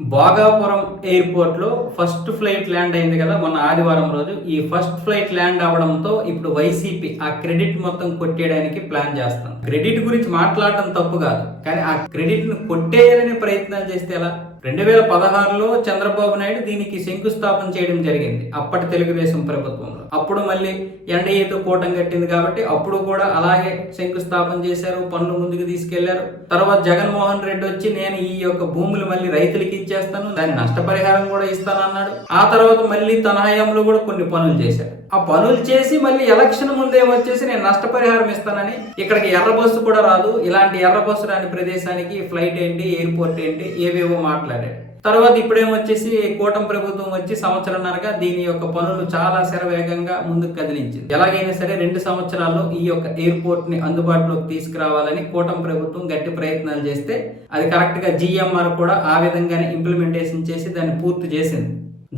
భోగాపురం ఎయిర్పోర్ట్లో first flight land అయింది కదా మొన్న ఆదివారం రోజు. ఈ ఫస్ట్ ఫ్లైట్ ల్యాండ్ అవడంతో ఇప్పుడు వైసీపీ ఆ క్రెడిట్ మొత్తం కొట్టేయడానికి ప్లాన్ చేస్తాం. క్రెడిట్ గురించి మాట్లాడటం తప్పు కాదు కానీ ఆ క్రెడిట్ను కొట్టేయాలనే ప్రయత్నాలు చేస్తే ఎలా? రెండు వేల పదహారులో చంద్రబాబు నాయుడు దీనికి శంకుస్థాపన చేయడం జరిగింది అప్పటి తెలుగుదేశం ప్రభుత్వంలో. అప్పుడు మళ్ళీ ఎన్డీఏతో కూటం కట్టింది కాబట్టి అప్పుడు కూడా అలాగే శంకుస్థాపన చేశారు పనులు ముందుకు తీసుకెళ్ళారు. తర్వాత జగన్మోహన్ రెడ్డి వచ్చి నేను ఈ యొక్క భూములు మళ్ళీ రైతులకి ఇచ్చేస్తాను దాని నష్టపరిహారం కూడా ఇస్తానన్నాడు ఆ తర్వాత మళ్ళీ తన హయాంలో కూడా కొన్ని పనులు చేశారు. ఆ పనులు చేసి మళ్ళీ ఎలక్షన్ ముందే వచ్చేసి నేను నష్టపరిహారం ఇస్తానని ఇక్కడికి ఎర్ర బస్సు కూడా రాదు. ఇలాంటి ఎర్ర బస్సు రాని ప్రదేశానికి ఫ్లైట్ ఏంటి ఎయిర్పోర్ట్ ఏంటి ఏవేవో మాట్లాడాడు తర్వాత ఇప్పుడేమొచ్చేసి కూటమి ప్రభుత్వం వచ్చి సంవత్సరంన్నరగా దీని యొక్క పనులు చాలా శరవేగంగా ముందుకు కదిలించింది. ఎలాగైనా సరే రెండు సంవత్సరాల్లో ఈ యొక్క ఎయిర్పోర్ట్ని అందుబాటులోకి తీసుకురావాలని కూటమి ప్రభుత్వం గట్టి ప్రయత్నాలు చేస్తే అది కరెక్ట్గా జిఎంఆర్ కూడా ఆ విధంగానే ఇంప్లిమెంటేషన్ చేసి దాన్ని పూర్తి చేసింది.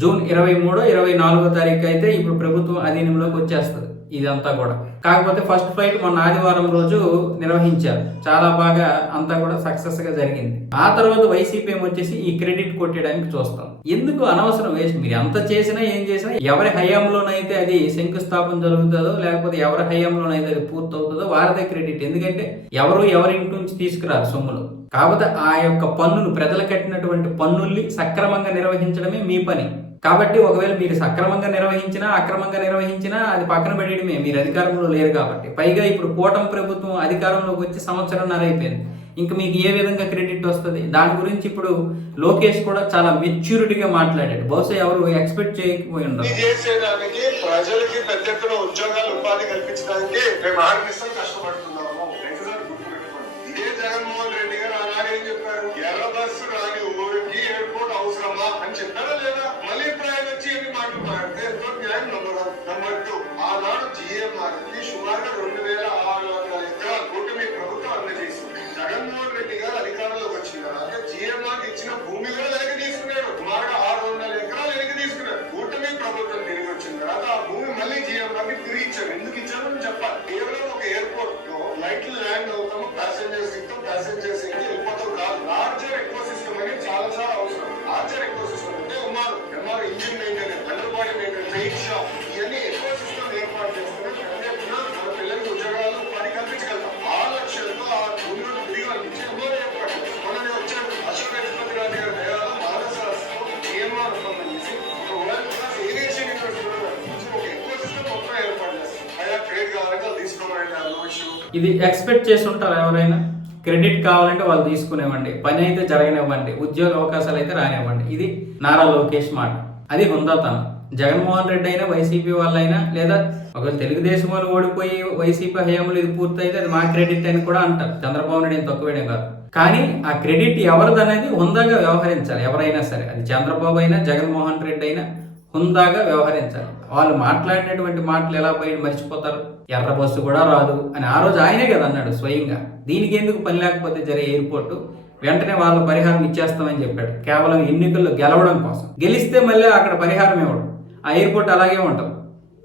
జూన్ ఇరవై మూడో ఇరవై నాలుగో తారీఖు అయితే ఇప్పుడు ప్రభుత్వం అధీనంలోకి వచ్చేస్తుంది. ఇదంతా కూడా. కాకపోతే ఫస్ట్ ఫ్లైట్ మొన్న ఆదివారం రోజు నిర్వహించారు. చాలా బాగా అంతా కూడా సక్సెస్గా జరిగింది. ఆ తర్వాత వైసీపీ వచ్చేసి ఈ క్రెడిట్ కొట్టేయడానికి చూస్తాం. ఎందుకు అనవసరం వేస్ట్ మీరు ఎంత చేసినా ఏం చేసినా ఎవరి హయాంలోనైతే అది శంకుస్థాపన జరుగుతుందో లేకపోతే ఎవరి హయాంలోనైతే అది పూర్తవుతుందో వారిదే క్రెడిట్. ఎందుకంటే ఎవరు ఎవరి ఇంటి నుంచి తీసుకురారు సొమ్ములు. కాకపోతే ఆ యొక్క పన్నులు ప్రజలు కట్టినటువంటి పన్నుల్ని సక్రమంగా నిర్వహించడమే మీ పని. కాబట్టి ఒకవేళ మీరు సక్రమంగా నిర్వహించినా అక్రమంగా నిర్వహించినా అది పక్కన పెట్టడమే. మీరు అధికారంలో లేరు కాబట్టి. పైగా ఇప్పుడు కూటమి ప్రభుత్వం అధికారంలోకి వచ్చి సంవత్సరంన్నర అయిపోయింది. ఇంక మీకు ఏ విధంగా క్రెడిట్ వస్తుంది? దాని గురించి ఇప్పుడు లోకేష్ కూడా చాలా మెచ్యూరిటీగా మాట్లాడాడు. బహుశా ఎవరు ఎక్స్పెక్ట్ చేయకపోయి ఉండదు చేసేదానికి ప్రజలకి పెద్ద ఎత్తున ఉద్యోగాలు ఉపాధి కల్పించడానికి మేము ఆర్మిస్తాం కష్టపడుతున్నాము. ఇదే జగన్మోహన్ రెడ్డి గారు అలాగే ఏం చెప్పారు? ఎర్ర బస్సు రాని ఊరికి ఎయిర్పోర్ట్ అవసరమా అని చెప్పారు. ఇచ్చాం. ఎందుకు ఇచ్చారో చెప్పాలి. కేవలం ఒక ఎయిర్పోర్ట్లో లైట్లు ల్యాండ్ అవుతాము ప్యాసింజర్స్ ఇస్తాం ప్యాసింజర్స్ ఇది ఎక్స్పెక్ట్ చేసి ఉంటారు ఎవరైనా? క్రెడిట్ కావాలంటే వాళ్ళు తీసుకునేవ్వండి. పని అయితే జరగనివ్వండి. ఉద్యోగ అవకాశాలు అయితే రానివ్వండి. ఇది నారా లోకేష్ మాట. అది హుందాతనం. జగన్మోహన్ రెడ్డి అయినా వైసీపీ వాళ్ళైనా లేదా ఒక తెలుగుదేశం వాళ్ళు ఓడిపోయి వైసీపీ హయాంలో ఇది పూర్తయితే అది మా క్రెడిట్ అని కూడా అంటారు. చంద్రబాబు నాయుడు ఏం తక్కువేయడం కాదు. కానీ ఆ క్రెడిట్ ఎవరిదనేది హుందాగా వ్యవహరించాలి ఎవరైనా సరే. అది చంద్రబాబు అయినా జగన్మోహన్ రెడ్డి అయినా హుందాగా వ్యవహరించాలి. వాళ్ళు మాట్లాడినటువంటి మాటలు ఎలా పోయి మర్చిపోతారు? ఎర్ర బస్సు కూడా రాదు అని ఆ రోజు ఆయనే కదా అన్నాడు స్వయంగా. దీనికి ఎందుకు పని లేకపోతే జరిగే ఎయిర్పోర్ట్? వెంటనే వాళ్ళ పరిహారం ఇచ్చేస్తామని చెప్పాడు. కేవలం ఎన్నికల్లో గెలవడం కోసం. గెలిస్తే మళ్ళీ అక్కడ పరిహారం ఇవ్వడం. ఆ ఎయిర్పోర్ట్ అలాగే ఉంటుంది.